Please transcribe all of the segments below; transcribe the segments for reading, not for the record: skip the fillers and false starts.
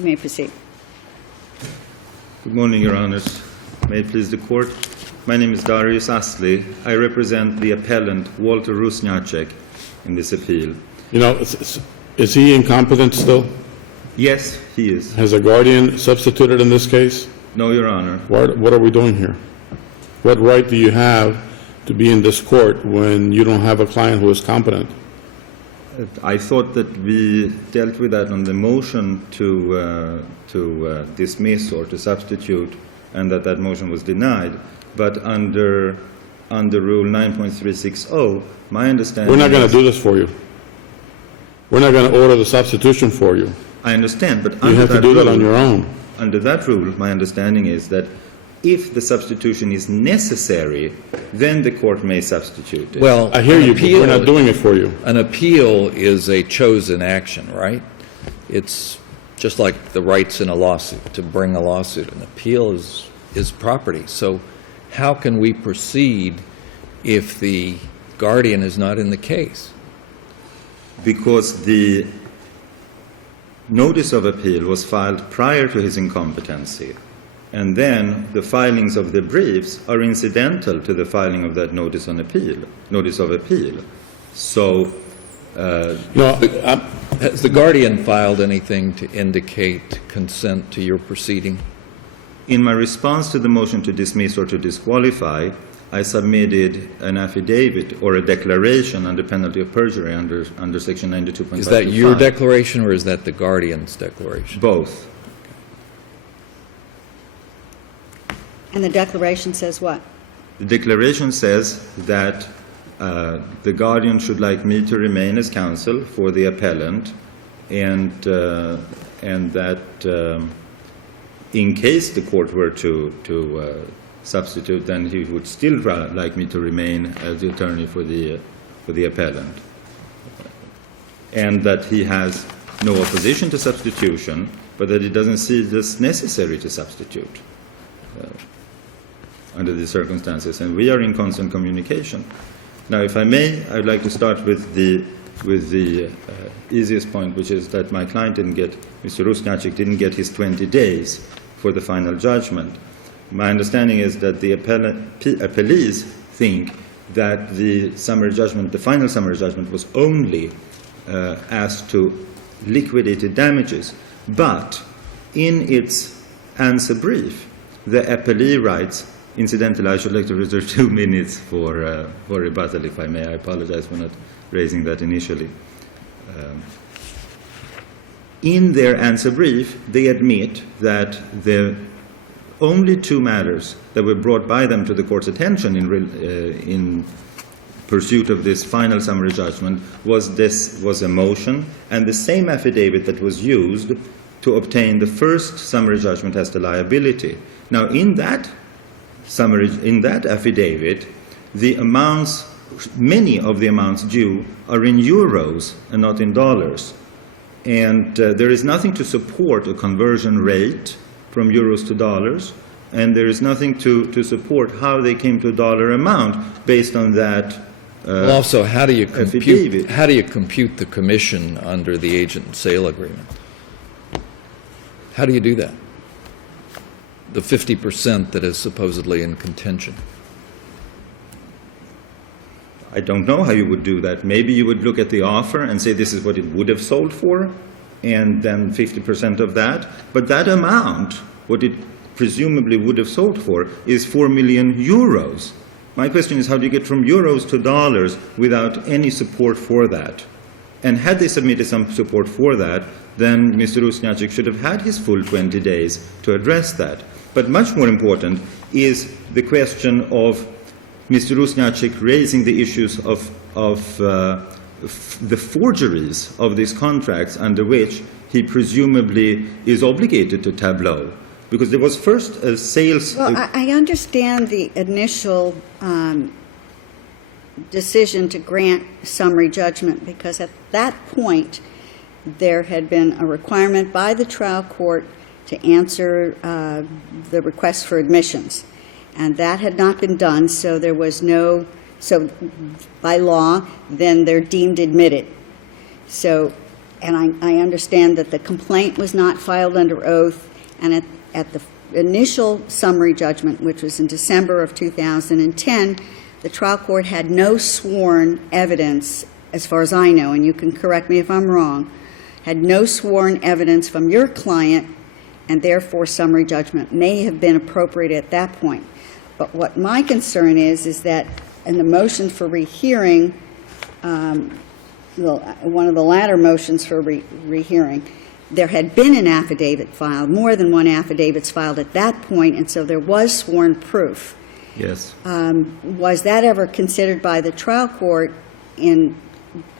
You may proceed. Good morning, Your Honors. May it please the Court. My name is Darius Asli. I represent the appellant, Walter Rusniaczek, in this appeal. You know, is he incompetent still? Yes, he is. Has a guardian substituted in this case? No, Your Honor. What are we doing here? What right do you have to be in this court when you don't have a client who is competent? I thought that we dealt with that on the motion to dismiss or to substitute, and that motion was denied. But under Rule 9.360, my understanding We're not going is- to do this for you. We're not going to order the substitution for you. I understand, but You under have to that do that rule- on your own. Under that rule, my understanding is that if the substitution is necessary, then the court may substitute it. Well, I hear an you, but appeal- we're not doing it for you. An appeal is a chosen action, right? It's just like the rights in a lawsuit, to bring a lawsuit. An appeal is property. So how can we proceed if the guardian is not in the case? Because the notice of appeal was filed prior to his incompetency, and then the filings of the briefs are incidental to the filing of that notice of appeal. So, No, Has the guardian filed anything to indicate consent to your proceeding? in my response to the motion to dismiss or to disqualify, I submitted an affidavit or a declaration under penalty of perjury under Section 92.525. Is that your declaration or is that the guardian's declaration? Both. And the declaration says what? The declaration says that the guardian should like me to remain as counsel for the appellant, and that in case the court were to substitute, then he would still like me to remain as the attorney for the appellant, and that he has no opposition to substitution, but that he doesn't see this necessary to substitute under the circumstances, and we are in constant communication. Now, if I may, I'd like to start with the easiest point, which is that my client Mr. Rusniaczek didn't get his 20 days for the final judgment. My understanding is that the appellees think that the final summary judgment was only asked to liquidated damages, but in its answer brief, the appellee writes, incidentally, I should like to reserve 2 minutes for rebuttal, if I may. I apologize for not raising that initially. In their answer brief, they admit that the only 2 matters that were brought by them to the court's attention in pursuit of this final summary judgment was a motion and the same affidavit that was used to obtain the first summary judgment as to liability. Now, in that affidavit, the amounts, many of the amounts due are in euros and not in dollars. And there is nothing to support a conversion rate from euros to dollars, and there is nothing to support how they came to a dollar amount based on that Well, also, how do you affidavit. compute the commission under the agent and sale agreement? How do you do that? The 50% that is supposedly in contention. I don't know how you would do that. Maybe you would look at the offer and say this is what it would have sold for, and then 50% of that. But that amount, what it presumably would have sold for, is 4 million euros. My question is, how do you get from euros to dollars without any support for that? And had they submitted some support for that, then Mr. Rusniaczek should have had his full 20 days to address that. But much more important is the question of Mr. Rusniaczek raising the issues of the forgeries of these contracts under which he presumably is obligated to Tableau. Because there was first a sales... Well, I understand the initial decision to grant summary judgment, because at that point there had been a requirement by the trial court to answer the request for admissions. And that had not been done, so there was no, so by law, then they're deemed admitted. So and I understand that the complaint was not filed under oath, and at the initial summary judgment, which was in December of 2010, the trial court had no sworn evidence, as far as I know, and you can correct me if I'm wrong, had no sworn evidence from your client, and therefore summary judgment may have been appropriate at that point. But what my concern is that in the motion for rehearing, one of the latter motions for rehearing, there had been an affidavit filed, more than one affidavits filed at that point, and so there was sworn proof. Yes. Was that ever considered by the trial court in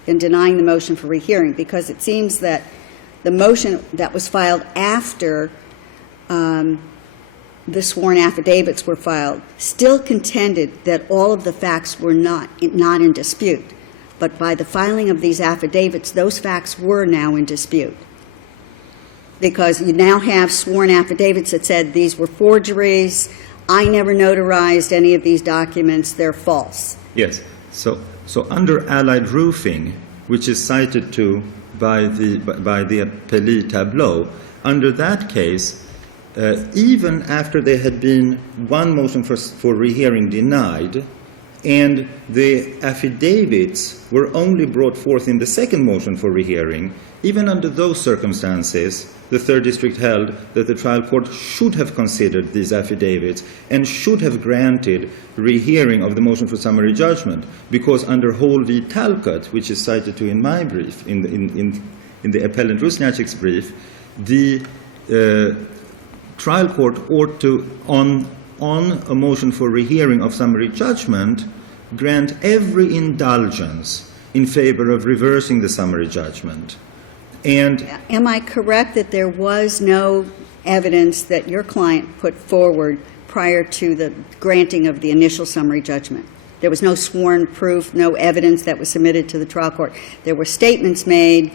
denying the motion for rehearing? Because it seems that the motion that was filed after the sworn affidavits were filed still contended that all of the facts were not in dispute. But by the filing of these affidavits, those facts were now in dispute. Because you now have sworn affidavits that said these were forgeries, I never notarized any of these documents, they're false. Yes. So under Allied Roofing, which is cited to by the Appellate Tableau, under that case, even after there had been one motion for rehearing denied, and the affidavits were only brought forth in the second motion for rehearing, even under those circumstances, the Third District held that the trial court should have considered these affidavits and should have granted rehearing of the motion for summary judgment, because under Hall v. Talcott, which is cited to in my brief, in the Appellate Rusniaczek's brief, the trial court ought to, on a motion for rehearing of summary judgment, grant every indulgence in favor of reversing the summary judgment. And am I correct that there was no evidence that your client put forward prior to the granting of the initial summary judgment? There was no sworn proof, no evidence that was submitted to the trial court. There were statements made,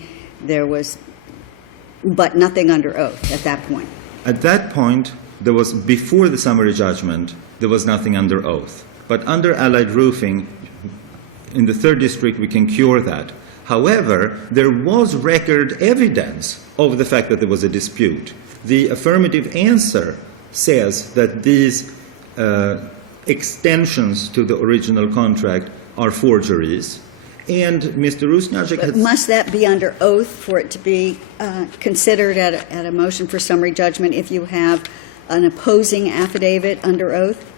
but nothing under oath at that point. at that point, there was, before the summary judgment, there was nothing under oath. But under Allied Roofing, in the Third District, we can cure that. However, there was record evidence of the fact that there was a dispute. The affirmative answer says that these extensions to the original contract are forgeries. And Mr. Rusniaczek But must that be under oath for it to be considered at a motion for summary judgment if you have an opposing affidavit under oath?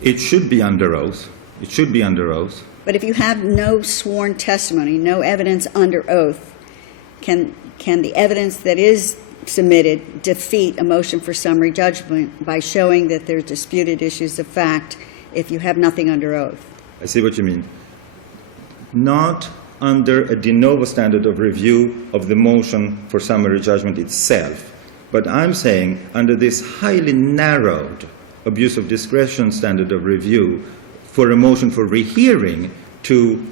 It should be under oath. It should be under oath. But if you have no sworn testimony, no evidence under oath, can the evidence that is submitted defeat a motion for summary judgment by showing that there's disputed issues of fact if you have nothing under oath? I see what you mean. Not under a de novo standard of review of the motion for summary judgment itself, but I'm saying under this highly narrowed abuse of discretion standard of review for a motion for rehearing to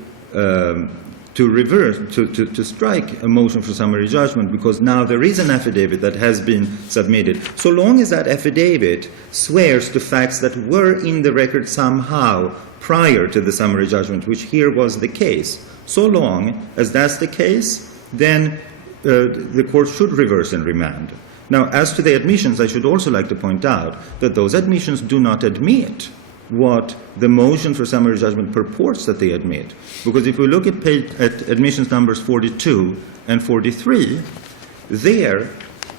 strike a motion for summary judgment, because now there is an affidavit that has been submitted. So long as that affidavit swears to facts that were in the record somehow prior to the summary judgment, which here was the case, so long as that's the case, then the court should reverse and remand. Now, as to the admissions, I should also like to point out that those admissions do not admit what the motion for summary judgment purports that they admit. Because if we look at admissions numbers 42 and 43, there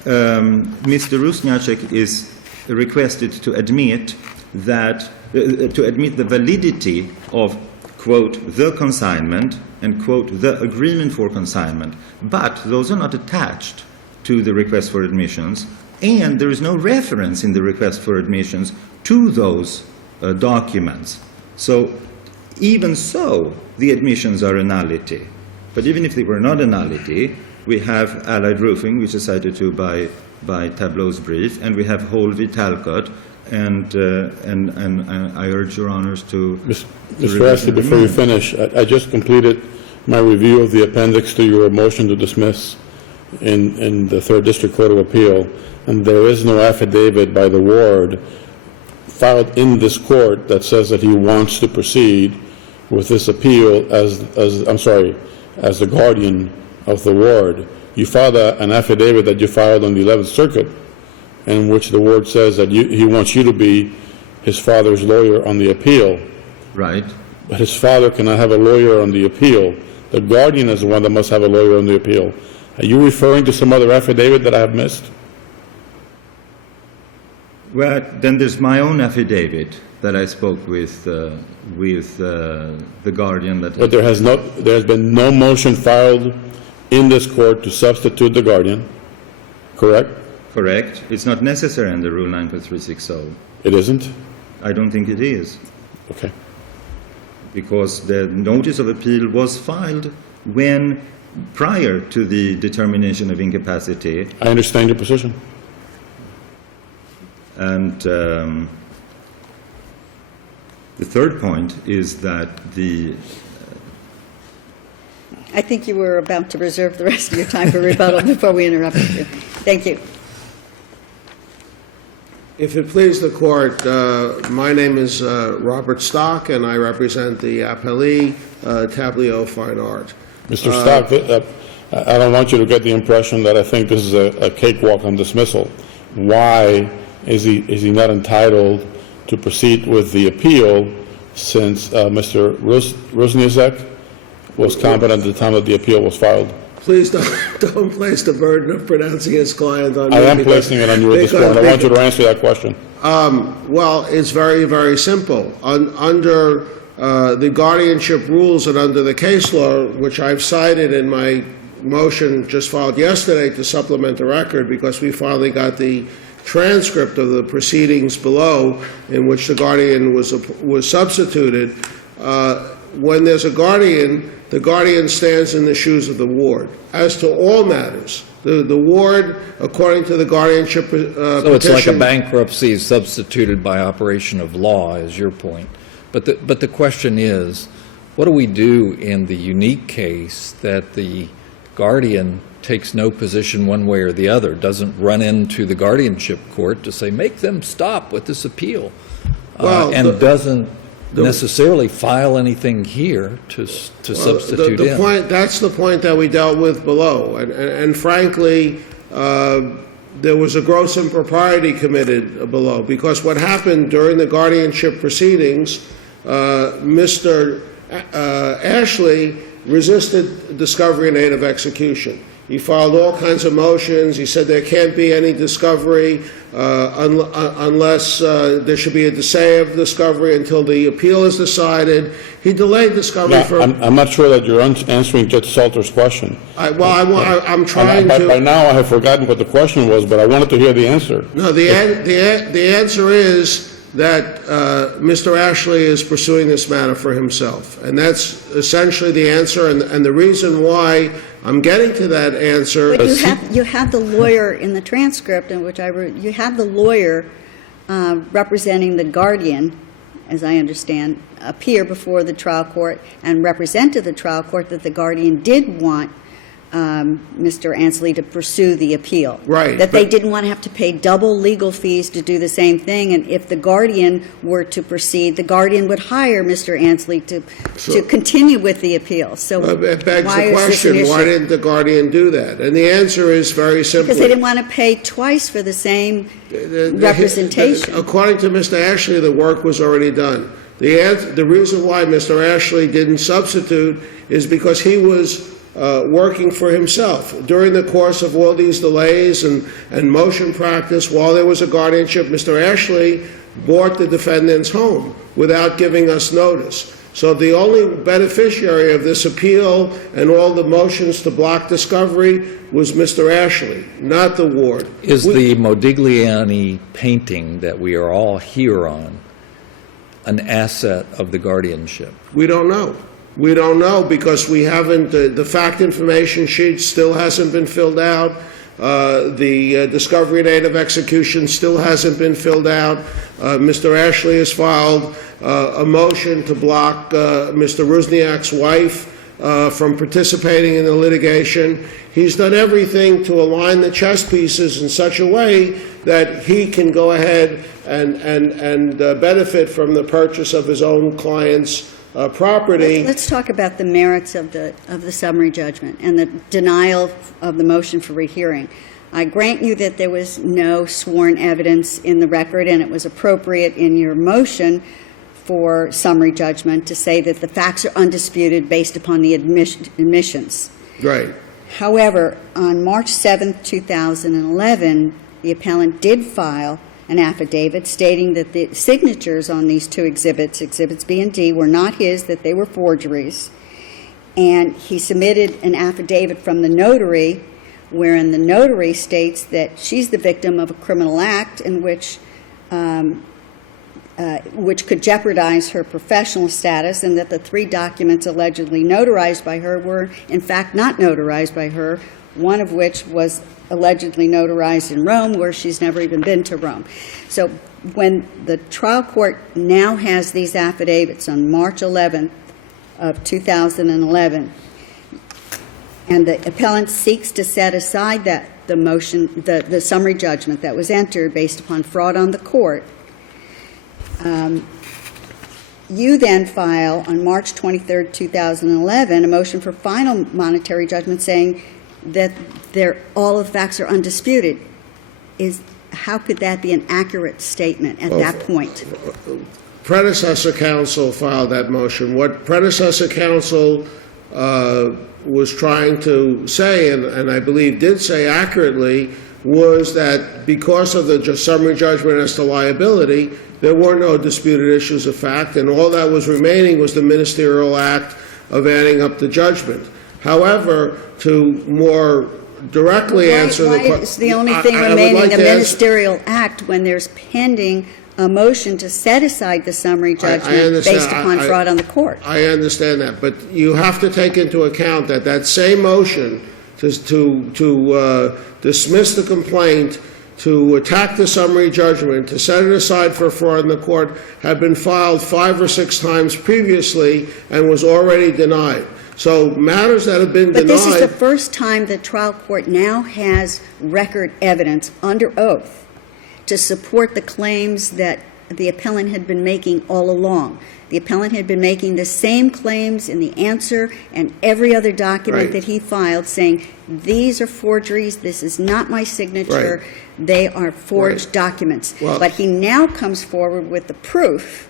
Mr. Rusniaczek is requested to admit that the validity of, quote, the consignment and, quote, the agreement for consignment. But those are not attached to the request for admissions, and there is no reference in the request for admissions to those documents. So even so, the admissions are a nullity. But even if they were not a nullity, we have Allied Roofing, which is cited to by Tableau's brief, and we have Hall v. Talcott, and I urge Your Honors to... Mr. Ashley, before you finish, I just completed my review of the appendix to your motion to dismiss in the Third District Court of Appeal, and there is no affidavit by the ward filed in this court that says that he wants to proceed with this appeal as the guardian of the ward. You filed an affidavit that you filed on the 11th Circuit, in which the ward says that he wants you to be his father's lawyer on the appeal. Right. But his father cannot have a lawyer on the appeal. The guardian is the one that must have a lawyer on the appeal. Are you referring to some other affidavit that I have missed? Well, then there's my own affidavit that I spoke with the guardian that. But there has been no motion filed in this court to substitute the guardian, correct? Correct. It's not necessary under Rule 9.360. It isn't? I don't think it is, Okay. because the notice of appeal was filed prior to the determination of incapacity, I understand your position. and the third point is that I think you were about to reserve the rest of your time for rebuttal before we interrupted you. Thank you. If it please the court, my name is Robert Stock, and I represent the Appellate, Tableau Fine Art. Mr. Stock, I don't want you to get the impression that I think this is a cakewalk on dismissal. Why is he not entitled to proceed with the appeal since Mr. Rusniaczek was competent at the time that the appeal was filed? Please don't place the burden of pronouncing his client on me. I am placing it on you at this point. I want you to answer that question. Well, it's very, very simple. Under the guardianship rules and under the case law, which I've cited in my motion just filed yesterday to supplement the record, because we finally got the transcript of the proceedings below in which the guardian was substituted. When there's a guardian, the guardian stands in the shoes of the ward. As to all matters, the ward, according to the guardianship petition... So it's like a bankruptcy substituted by operation of law, is your point. But the question is, what do we do in the unique case that the guardian takes no position one way or the other, doesn't run into the guardianship court to say, make them stop with this appeal, and doesn't necessarily file anything here to substitute in? That's the point that we dealt with below. And frankly, there was a gross impropriety committed below, because what happened during the guardianship proceedings, Mr. Ashley resisted discovery and aid of execution. He filed all kinds of motions. He said there can't be any discovery unless there should be a delay of discovery until the appeal is decided. He delayed discovery I'm not sure that you're answering Judge Salter's question. I'm trying to... By now, I have forgotten what the question was, but I wanted to hear the answer. No, the answer is that Mr. Ashley is pursuing this matter for himself. And that's essentially the answer. And the reason why I'm getting to that answer... But you have the lawyer in the transcript in which you have the lawyer representing the guardian, as I understand, appear before the trial court and represent to the trial court that the guardian did want Mr. Ansley to pursue the appeal. Right. That they didn't want to have to pay double legal fees to do the same thing, and if the guardian were to proceed, the guardian would hire Mr. Ansley to continue with the appeal. So it begs why the is this an question, why issue? didn't the guardian do that? And the answer is very simple. Because they didn't want to pay twice for the same representation. According to Mr. Ashley, the work was already done. The reason why Mr. Ashley didn't substitute is because he was working for himself. During the course of all these delays and motion practice, while there was a guardianship, Mr. Ashley bought the defendant's home without giving us notice. So the only beneficiary of this appeal and all the motions to block discovery was Mr. Ashley, not the ward. Is the Modigliani painting that we are all here on an asset of the guardianship? We don't know. We don't know because we haven't, the fact information sheet still hasn't been filled out. The discovery and aid of execution still hasn't been filled out. Mr. Ashley has filed a motion to block Mr. Rusniaczek's wife from participating in the litigation. He's done everything to align the chess pieces in such a way that he can go ahead and benefit from the purchase of his own client's property. Let's talk about the merits of the summary judgment and the denial of the motion for rehearing. I grant you that there was no sworn evidence in the record, and it was appropriate in your motion for summary judgment to say that the facts are undisputed based upon the admissions. Right. However, on March 7th, 2011, the appellant did file an affidavit stating that the signatures on these two exhibits, Exhibits B and D, were not his, that they were forgeries. And he submitted an affidavit from the notary wherein the notary states that she's the victim of a criminal act in which could jeopardize her professional status, and that the 3 documents allegedly notarized by her were, in fact, not notarized by her, one of which was allegedly notarized in Rome, where she's never even been to Rome. So when the trial court now has these affidavits on March 11th of 2011, and the appellant seeks to set aside the motion, the summary judgment that was entered based upon fraud on the court, you then file on March 23rd, 2011, a motion for final monetary judgment saying that all of the facts are undisputed. How could that be an accurate statement at that point? Predecessor counsel filed that motion. What predecessor counsel was trying to say, and I believe did say accurately, was that because of the summary judgment as to liability, there were no disputed issues of fact, and all that was remaining was the ministerial act of adding up the judgment. However, to more directly answer the question... Why is the only thing remaining the ministerial act when there's pending a motion to set aside the summry judgment based upon fraud on the court? I understand that, but you have to take into account that that same motion to dismiss the complaint, to attack the summary judgment, to set it aside for fraud in the court, had been filed 5 or 6 times previously and was already denied. So matters that have been denied... But this is the first time the trial court now has record evidence under oath to support the claims that the appellant had been making all along. The appellant had been making the same claims in the answer and every other document Right. that he filed, saying, these are forgeries, this is not my signature, Right. they are forged Right. documents. Well- But he now comes forward with the proof.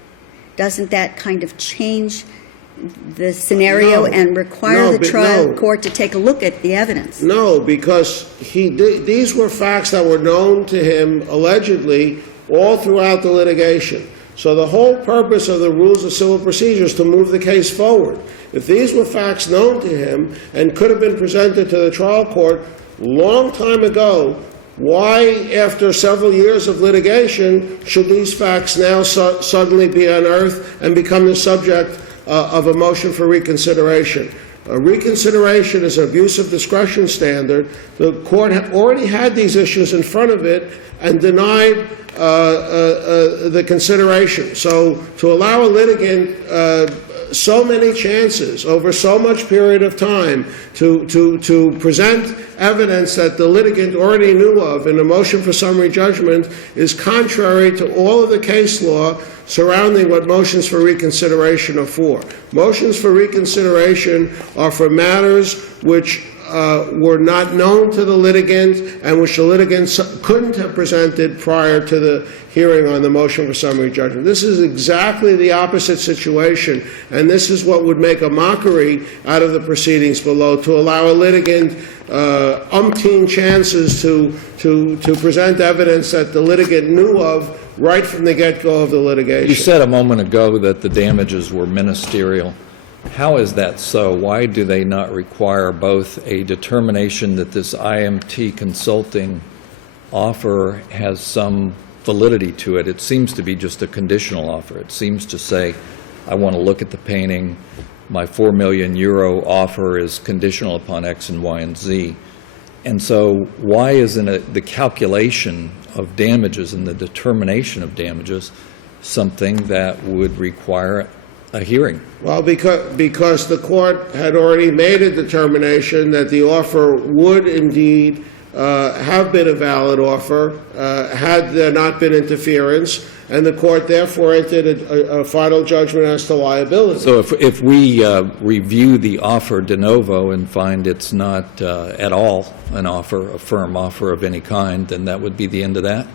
Doesn't that kind of change the scenario No. and require No, the but trial no. court to take a look at the evidence? No, because these were facts that were known to him allegedly all throughout the litigation. So the whole purpose of the rules of civil procedure is to move the case forward. If these were facts known to him and could have been presented to the trial court long time ago, why, after several years of litigation, should these facts now suddenly be unearthed and become the subject of a motion for reconsideration? A reconsideration is an abuse of discretion standard. The court already had these issues in front of it and denied the consideration. So to allow a litigant so many chances over so much period of time to present evidence that the litigant already knew of in a motion for summary judgment is contrary to all of the case law surrounding what motions for reconsideration are for. Motions for reconsideration are for matters which were not known to the litigant and which the litigant couldn't have presented prior to the hearing on the motion for summary judgment. This is exactly the opposite situation, and this is what would make a mockery out of the proceedings below, to allow a litigant umpteen chances to present evidence that the litigant knew of right from the get-go of the litigation. You said a moment ago that the damages were ministerial. How is that so? Why do they not require both a determination that this IMT consulting offer has some validity to it? It seems to be just a conditional offer. It seems to say, I want to look at the painting. My €4 million offer is conditional upon X and Y and Z. And so why isn't the calculation of damages and the determination of damages something that would require a hearing? Well, because the court had already made a determination that the offer would indeed have been a valid offer had there not been interference, and the court therefore entered a final judgment as to liability. So if we review the offer de novo and find it's not at all an offer, a firm offer of any kind, then that would be the end of that?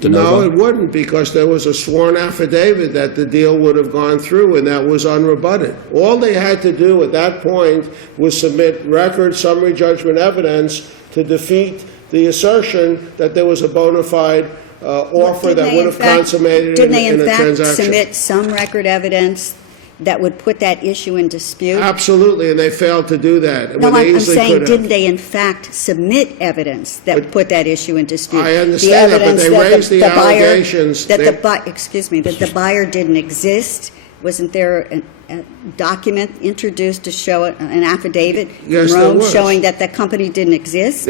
De No, novo? it wouldn't, because there was a sworn affidavit that the deal would have gone through, and that was unrebutted. All they had to do at that point was submit record summary judgment evidence to defeat the assertion that there was a bona fide offer that would have consummated in a transaction. Didn't they in fact submit some record evidence that would put that issue in dispute? Absolutely, and they failed to do that. No, when they I'm easily saying, could have. didn't they in fact submit evidence that would put that issue in dispute? I understand that, but they raised the allegations. That the buyer didn't exist? Wasn't there a document introduced to show an affidavit Yes, in there Rome was. showing that the company didn't exist?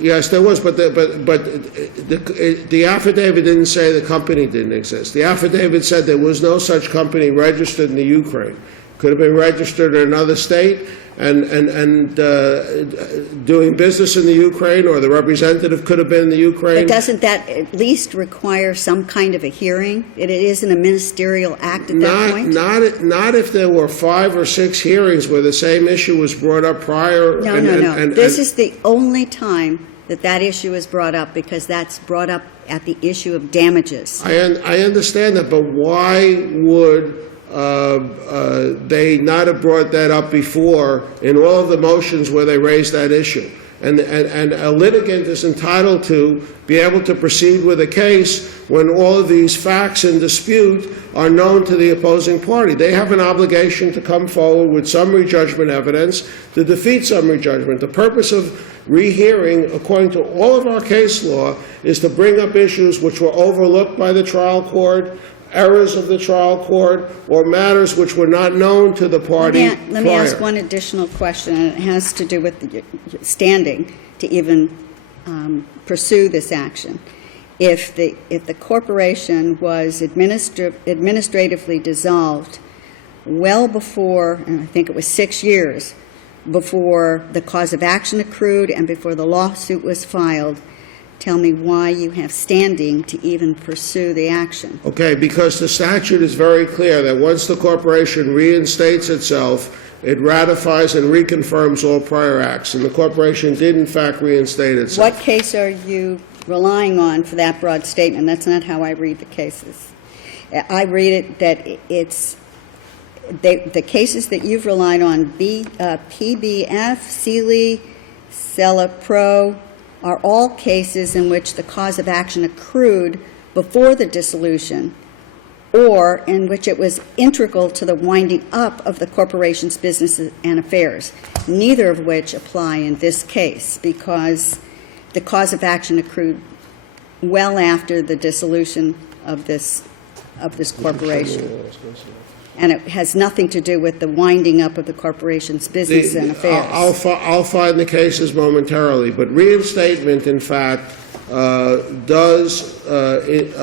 Yes, there was, but the affidavit didn't say the company didn't exist. The affidavit said there was no such company registered in the Ukraine. Could have been registered in another state and doing business in the Ukraine, or the representative could have been in the Ukraine. But doesn't that at least require some kind of a hearing? It isn't a ministerial act at that point? Not if there were 5 or 6 hearings where the same issue was brought up prior. No. This is the only time that issue is brought up, because that's brought up at the issue of damages. I understand that, but why would they not have brought that up before in all of the motions where they raised that issue? And a litigant is entitled to be able to proceed with a case when all of these facts in dispute are known to the opposing party. They have an obligation to come forward with summary judgment evidence to defeat summary judgment. The purpose of rehearing, according to all of our case law, is to bring up issues which were overlooked by the trial court, errors of the trial court, or matters which were not known to the party prior. Let me ask one additional question, and it has to do with the standing to even pursue this action. If the corporation was administratively dissolved well before, and I think it was 6 years, before the cause of action accrued and before the lawsuit was filed, tell me why you have standing to even pursue the action. Okay, because the statute is very clear that once the corporation reinstates itself, it ratifies and reconfirms all prior acts, and the corporation did in fact reinstate itself. What case are you relying on for that broad statement? That's not how I read the cases. I read it that it's the cases that you've relied on, PBF, Sealy, Sella Pro, are all cases in which the cause of action accrued before the dissolution, or in which it was integral to the winding up of the corporation's business and affairs, neither of which apply in this case, because the cause of action accrued well after the dissolution of this corporation. And it has nothing to do with the winding up of the corporation's business and affairs. I'll find the cases momentarily, but reinstatement, in fact, does validate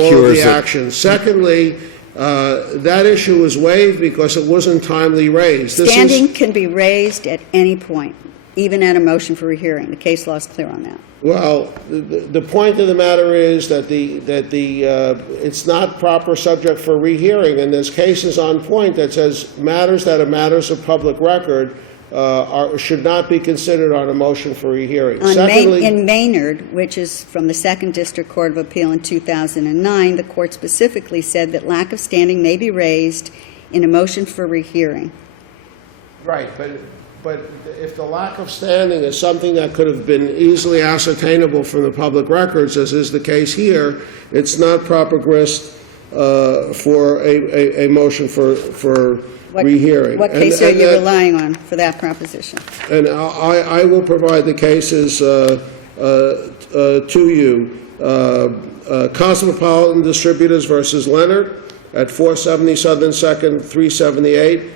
all of the actions. Secondly, that issue was waived because it wasn't timely raised. Standing can be raised at any point, even at a motion for rehearing. The case law is clear on that. Well, the point of the matter is that it's not proper subject for rehearing, and there's cases on point that says matters that are matters of public record should not be considered on a motion for rehearing. In Maynard, which is from the Second District Court of Appeal in 2009, the court specifically said that lack of standing may be raised in a motion for rehearing. Right, but if the lack of standing is something that could have been easily ascertainable from the public records, as is the case here, it's not proper grist for a motion for rehearing. What case are you relying on for that proposition? And I will provide the cases to you. Cosmopolitan Distributors versus Leonard at 470 Southern 2nd, 378.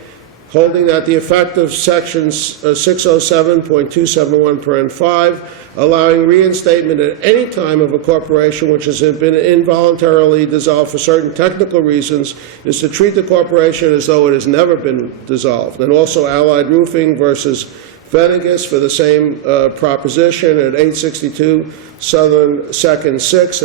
Holding that the effect of sections 607.271(5), allowing reinstatement at any time of a corporation which has been involuntarily dissolved for certain technical reasons, is to treat the corporation as though it has never been dissolved. And also Allied Roofing versus Venegas for the same proposition at 862 Southern 2nd 6.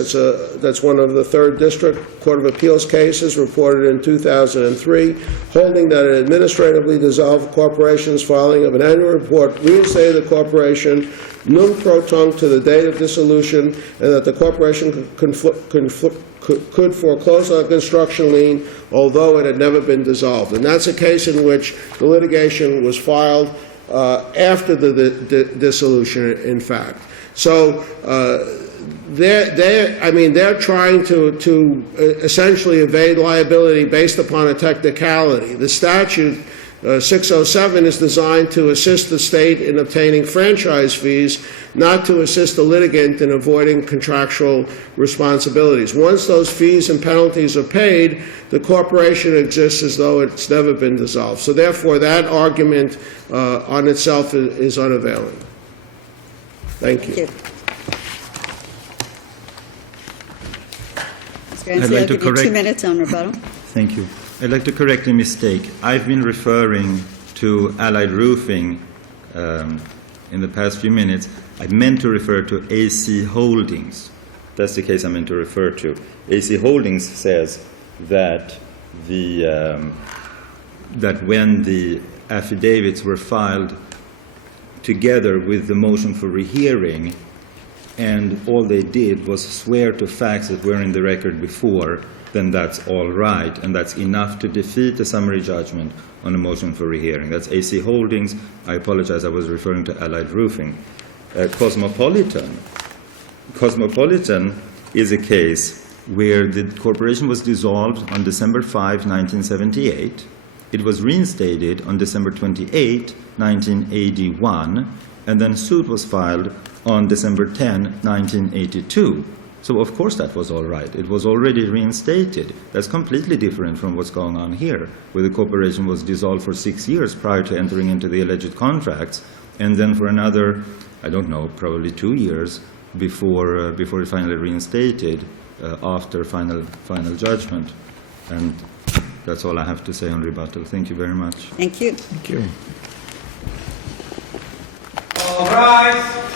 That's one of the 3rd District Court of Appeals cases reported in 2003, holding that an administratively dissolved corporation's filing of an annual report reinstated the corporation nunc pro tunc to the date of dissolution, and that the corporation could foreclose on a construction lien, although it had never been dissolved. And that's a case in which the litigation was filed after the dissolution, in fact. So they're trying to essentially evade liability based upon a technicality. The statute 607 is designed to assist the state in obtaining franchise fees, not to assist the litigant in avoiding contractual responsibilities. Once those fees and penalties are paid, the corporation exists as though it's never been dissolved. So therefore, that argument on itself is unavailing. Thank you. Mr. Ansley, I'll give you 2 minutes on rebuttal. Thank you. I'd like to correct a mistake. I've been referring to Allied Roofing in the past few minutes. I meant to refer to AC Holdings. That's the case I meant to refer to. AC Holdings says that that when the affidavits were filed together with the motion for rehearing, and all they did was swear to facts that were in the record before, then that's all right, and that's enough to defeat the summary judgment on a motion for rehearing. That's AC Holdings. I apologize, I was referring to Allied Roofing. Cosmopolitan is a case where the corporation was dissolved on December 5, 1978. It was reinstated on December 28, 1981, and then suit was filed on December 10, 1982. So of course that was all right. It was already reinstated. That's completely different from what's going on here, where the corporation was dissolved for 6 years prior to entering into the alleged contracts, and then for another, I don't know, probably 2 years before it finally reinstated after final judgment. And that's all I have to say on rebuttal. Thank you very much. Thank you. Thank you. All rise.